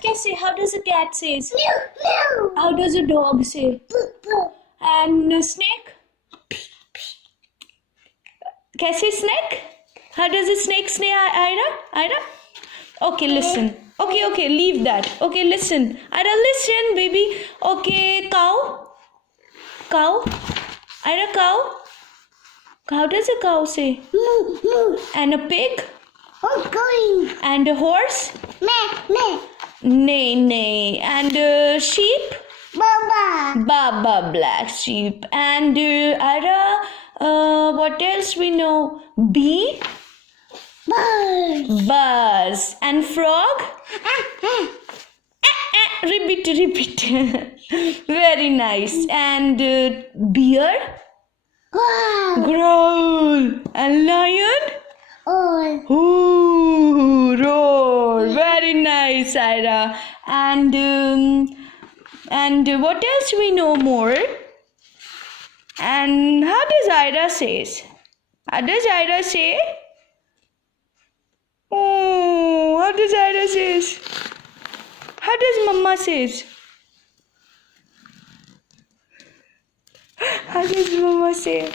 cat say? How does a cat say? Meow, meow. How does a dog say? Poo, poo. And a snake? Kaise snake? How does a snake say, Ira? Ira? Okay, listen. Okay, leave that. Okay, listen. Ira, listen, baby. Okay, cow? Cow? Ira, cow? How does a cow say? Moo, moo. And a pig? I'm going. And a horse? Meh, meh. Nay. And a sheep? Baba. Baba, black sheep. And Ira, what else we know? Bee? Bird. Buzz. And frog? Repeat. Very nice. And bear? Wow. Growl. And lion? Oh. Ooh, roar. Very nice, Ira. And what else we know more? And how does Ira says? How does Ira say? Oh, how does Ira says? How does Mama says? How does Mama say?